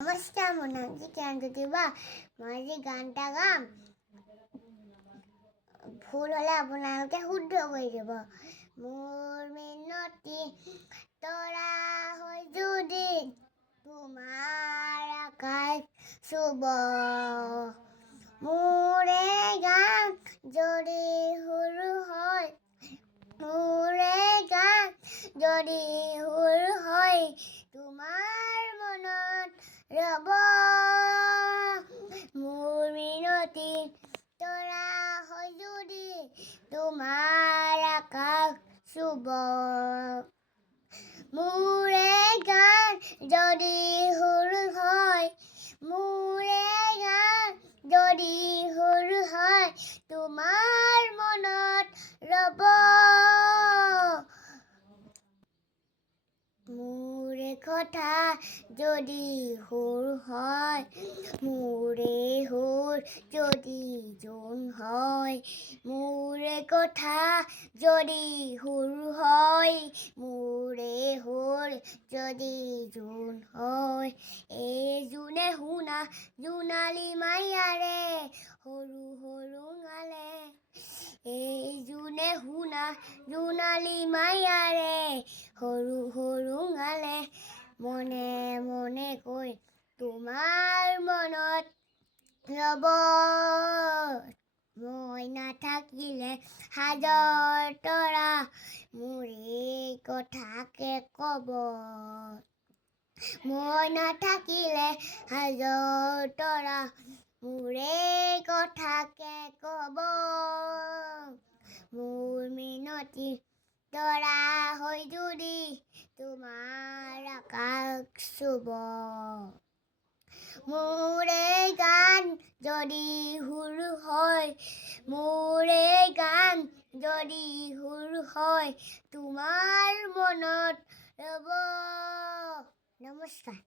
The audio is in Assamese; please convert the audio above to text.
নমস্কাৰ, মোৰ নাম কিৰণজ্যোতিবা। মই আজি গান এটা গাম। ভুল হ'লে আপোনালোকে শুদ্ধ কৰি দিব। মোৰ মিনতি তৰা হৈ যদি তোমাৰ আকাশ চুব, মোৰে গান যদি সুৰ হয়, মোৰে গান যদি সুৰ হয়, তোমাৰ মনত ৰব। মোৰ মিনতি তৰা হয় যদি তোমাৰ আকাশ চুব, মোৰে গান যদি সুৰ হয়, মোৰে গান যদি সুৰ হয়, তোমাৰ মনত ৰব। মোৰে কথা যদি সুৰ হয়, মোৰে সুৰ যদি জোন হয়, মোৰে কথা যদি সুৰ হয়, মোৰে সুৰ যদি জোন হয়, এই জোনে শুনা জোনালী মায়াৰে সৰু সৰু গালে, এই জোনে শুনা জোনালী মায়াৰে সৰু সৰু গালে, মনে মনে কৈ তোমাৰ মনত ৰব। মই নাথাকিলে সাজৰ তৰা মোৰ এই কথাকে কব, মই নাথাকিলে সাজৰ তৰা মোৰ এই কথাকে কব। মোৰ মিনতি তৰা হৈ যদি তোমাৰ আকাশ চুব, মোৰে গান যদি সুৰ হয়, মোৰে গান যদি সুৰ হয়, তোমাৰ মনত ৰব। নমস্কাৰ।